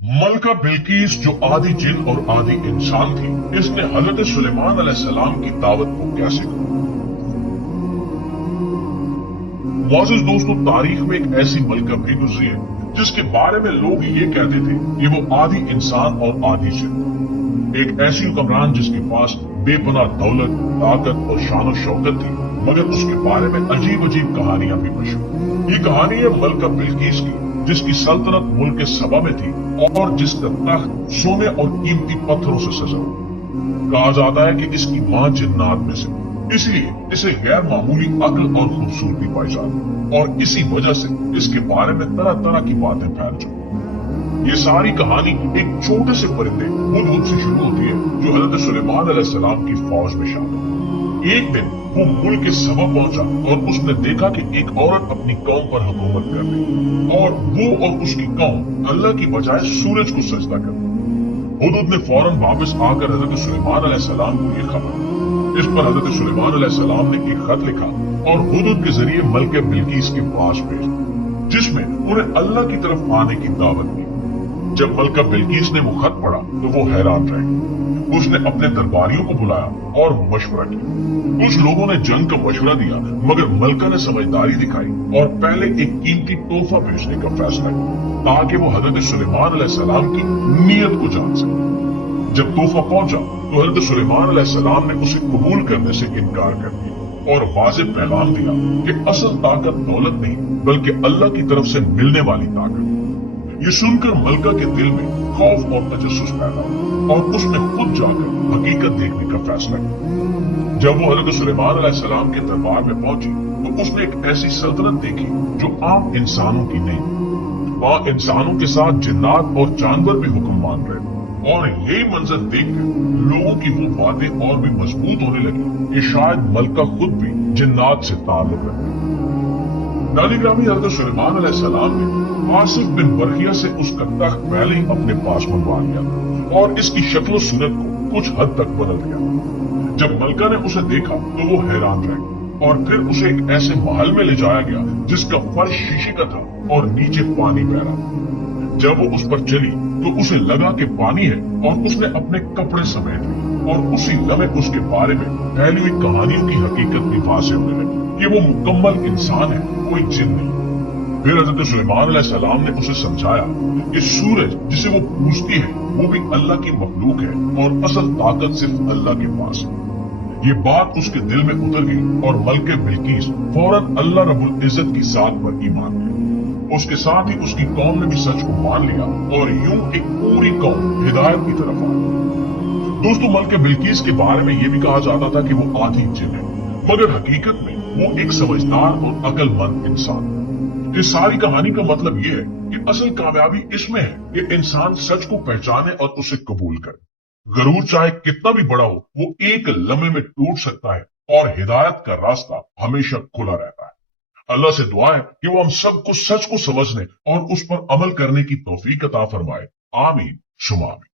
मलका बिल्किस जो आधी जिन और आधी इंसान थी, इसने हजरत सुलेमान अलैहिस्सलाम की दावत को कैसे किया। मुअज़्ज़िज़ दोस्तों, तारीख में एक ऐसी मलका भी गुजरी है जिसके बारे में लोग ये कहते थे कि वो आधी इंसान और आधी जिन। एक ऐसी हुक्मरान जिसके पास बेपनाह दौलत, ताकत और शान शौकत थी, मगर उसके बारे में अजीब अजीब कहानियां भी मशहूर। ये कहानी है मलका बिल्किस की, जिसकी सल्तनत मुल्क सबा में थी और जिसका तख्त सोने और कीमती पत्थरों से सजा हुआ। कहा जाता है कि इसकी मां जिन्नात में से, इसलिए इसे गैर मामूली अक्ल और खूबसूरती पाई जाती और इसी वजह से इसके बारे में तरह तरह की बातें फैल चुकी। ये सारी कहानी एक छोटे से परिंदे हुदहुद से शुरू होती है जो हजरत सुलेमान अलैहिस्सलाम की फौज में शामिल। एक दिन वो मुल्क सबा पहुंचा और उसने देखा कि एक औरत अपनी कौम पर हुकूमत कर रही और वो और उसकी कौम अल्लाह की बजाय सूरज को सजदा कर रही। हुदहुद ने फौरन वापस आकर हजरत सुलेमान अलैहिस्सलाम को ये खबर। इस पर हजरत सुलेमान अलैहिस्सलाम ने एक खत लिखा और हुदहुद के जरिए मलका बिल्किस के पास भेजा, जिसमें उन्हें अल्लाह की तरफ आने की दावत दी। जब मलका बिल्किस ने वो खत पढ़ा तो वो हैरान रह। उसने अपने दरबारियों को बुलाया और मशवरा किया। कुछ लोगों ने जंग का मशवरा दिया, मगर मलका ने समझदारी दिखाई और पहले एक कीमती तोहफा भेजने का फैसला किया ताकि वो हजरत सुलेमान अलैहिस्सलाम की नीयत को जान सके। जब तोहफा पहुंचा तो हजरत सुलेमान अलैहिस्सलाम ने उसे कबूल करने से इनकार कर दिया और वाज़ेह पैगाम दिया कि असल ताकत दौलत नहीं बल्कि अल्लाह की तरफ से मिलने वाली ताकत। ये सुनकर मलका के दिल में खौफ और तजस्सुस पैदा हुआ और उसने खुद जाकर हकीकत देखने का फैसला किया। जब वो हजरत सुलेमान अलैहिस्सलाम के दरबार में पहुंची तो उसने एक ऐसी सल्तनत देखी जो आम इंसानों की नहीं। वहां इंसानों के साथ जिन्नात और जानवर भी हुक्म मान रहे थे और यही मंजर देखकर लोगों की वो बातें और भी मजबूत होने लगी कि शायद मलका खुद भी जिन्नात से ताल्लुक रखते। नालीग्रामी हजरत सुलेमान अलैहिस्सलाम ने आसिफ बिन बरखिया से उसका तख्त पहले ही अपने पास मंगवा लिया और इसकी शक्ल सूरत को कुछ हद तक बदल दिया। जब मलका ने उसे देखा तो वो हैरान रह और फिर उसे एक ऐसे महल में ले जाया गया जिसका फर्श शीशे का था और नीचे पानी बह रहा। जब वो उस पर चली तो उसे लगा कि पानी है और उसने अपने कपड़े समेट लिए और उसी लम्हे उसके बारे में फैली हुई कहानियों की हकीकत भी वाज़ेह होने लगी कि वो मुकम्मल इंसान है, कोई जिन नहीं। फिर हजरत सुलेमान अलैहिस्सलाम ने उसे समझाया कि सूरज जिसे वो पूजती है वो भी अल्लाह की मखलूक है और असल ताकत सिर्फ अल्लाह के पास है। ये बात उसके दिल में उतर गई और मलका बिल्किस फौरन अल्लाह रब्बुल इज्जत की ज़ात पर ईमान लिया। उसके साथ ही उसकी कौम ने भी सच को मान लिया और यूं एक पूरी कौम हिदायत की तरफ आई। दोस्तों, मलका बिल्किस के बारे में ये भी कहा जाता था कि वो आधी जिन है, मगर हकीकत में वो एक समझदार और अक्लमंद इंसान है। इस सारी कहानी का मतलब यह है कि असल कामयाबी इसमें है कि इंसान सच को पहचाने और उसे कबूल करे। गरूर चाहे कितना भी बड़ा हो, वो एक लम्हे में टूट सकता है और हिदायत का रास्ता हमेशा खुला रहता है। अल्लाह से दुआ है कि वो हम सबको सच को समझने और उस पर अमल करने की तौफीक अता फरमाए। आमीन सुमा आमीन।